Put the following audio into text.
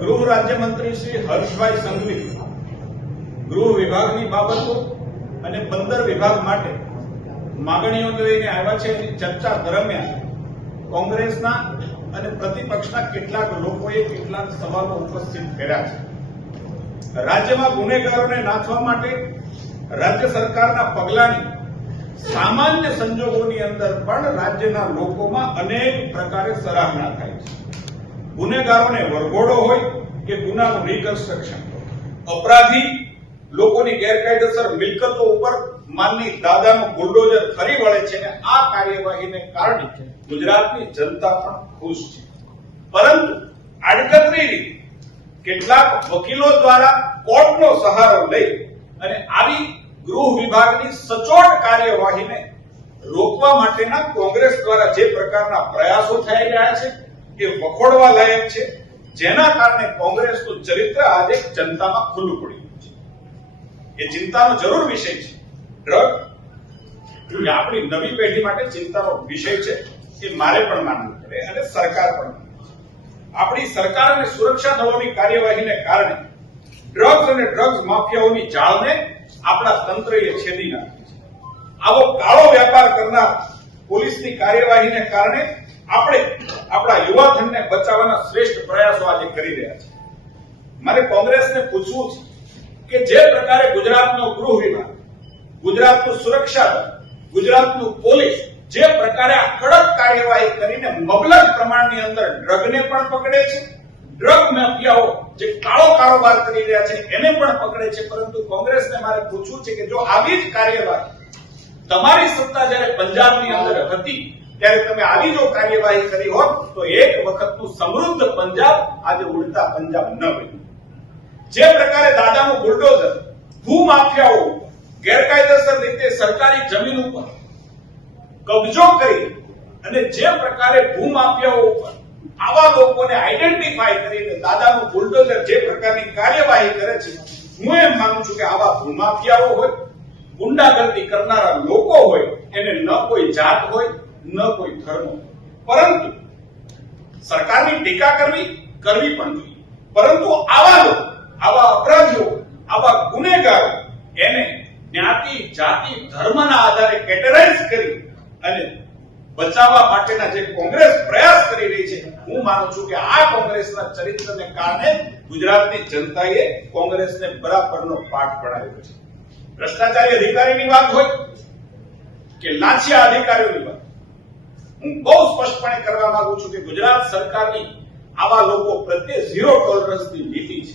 ગૃહ રાજ્યમંત્રી શ્રી હર્ષભાઈ સંઘવી ગૃહ વિભાગની બાબતો અને બંદર વિભાગ માટે માગણીઓ લઈને આવ્યા છે એની ચર્ચા દરમિયાન કોંગ્રેસના અને પ્રતિપક્ષના કેટલાક લોકોએ કેટલાક સવાલો ઉપસ્થિત કર્યા છે. રાજ્યમાં ગુનેગારોને નાથવા માટે રાજ્ય સરકારના પગલાની સામાન્ય સંજોગોની અંદર પણ રાજ્યના લોકોમાં અનેક પ્રકારે સરાહના થાય છે. ગુનેગારોને વરઘોડો હોય કે ગુનાનું રિકન્સ્ટ્રક્શન અપરાધી લોકોની ગેરકાયદેસર મિલકતો ઉપર માનની દાદાનું બુલડોઝર ફરી વળે છે અને આ કાર્યવાહીને કારણે ગુજરાતની જનતા પણ ખુશ છે. પરંતુ આડકતરી રીતે કેટલાક વકીલો દ્વારા કોર્ટનો સહારો લઈ અને આવી ગૃહ વિભાગની સચોટ કાર્યવાહીને રોકવા માટેના કોંગ્રેસ દ્વારા જે પ્રકારના પ્રયાસો થઈ રહ્યા છે એ વખોડવા લાયક છે. જેના કારણે કોંગ્રેસનું ચરિત્ર આજે જનતામાં ખુલ્લું પડ્યું છે. એ ચિંતાનો જરૂર વિષય છે. ડ્રગ આપણી નવી પેઢી માટે ચિંતાનો વિષય છે એ મારે પણ માનવું પડે અને સરકાર પણ આપણી સરકાર અને સુરક્ષા દળોની કાર્યવાહીને કારણે ડ્રગ્સ અને ડ્રગ્સ માફિયાઓની જાળને આપણા તંત્રએ છેદી નાખી છે. આવો કાળો વેપાર કરનાર પોલીસની કાર્યવાહીને કારણે આપણે આપણા યુવાધનને બચાવવાના શ્રેષ્ઠ પ્રયાસો આજે કરી રહ્યા છે. મારે કોંગ્રેસને પૂછવું છે કે જે પ્રકારે ગુજરાતનો ગૃહ વિભાગ, ગુજરાતનું સુરક્ષા દળ, ગુજરાતનું પોલીસ જે પ્રકારે આ કડક કાર્યવાહી કરીને મબલક પ્રમાણની અંદર ડ્રગને પણ પકડે છે, ડ્રગ માફિયાઓ જે કાળો કારોબાર કરી રહ્યા છે એને પણ પકડે છે, પરંતુ કોંગ્રેસને મારે પૂછવું છે કે જો આવી જ કાર્યવાહી તમારી સત્તા જ્યારે પંજાબની અંદર હતી ત્યારે તમે આવી જો કાર્યવાહી કરી હોત, તો એક વખતનું સમૃદ્ધ પંજાબ આજે ઉડતા પંજાબ ન બન્યું. જે પ્રકારે દાદાનું બુલડોઝર, ભૂમાફિયાઓ, ગેરકાયદેસર રીતે સરકારી જમીન ઉપર કબજો કરી અને જે પ્રકારે ભૂમાફિયાઓ ઉપર આવા લોકોને આઈડેન્ટિફાઈ કરીને દાદાનું બુલડોઝર જે પ્રકારની કાર્યવાહી કરે છે, હું એમ માનું છું કે આવા ભૂમાફિયાઓ હોય, ગુંડાગર્દી કરનારા લોકો હોય, એને ન કોઈ જાત હોય ન કોઈ ધર્મ. પરંતુ સરકારની ટીકા કરવી કરવી પણ જોઈએ. પરંતુ આવા લોકો, આવા અપરાધીઓ, આવા ગુનેગારો એને જ્ઞાતિ, જાતિ, ધર્મના આધારે કેટેગરાઇઝ કરી અને બચાવવા માટેના જે કોંગ્રેસ પ્રયાસ કરી રહી છે, હું માનું છું કે આ કોંગ્રેસના ચરિત્રને કારણે ગુજરાતની જનતાએ કોંગ્રેસને બરાબરનો પાઠ પડાવ્યો છે. ભ્રષ્ટાચારી અધિકારીની વાત હોય કે લાંચિયા અધિકારીઓની વાત હું બહુ સ્પષ્ટપણે કરવા માંગુ છું કે ગુજરાત સરકારની આવા લોકો પ્રત્યે ઝીરો ટોલરન્સની નીતિ છે.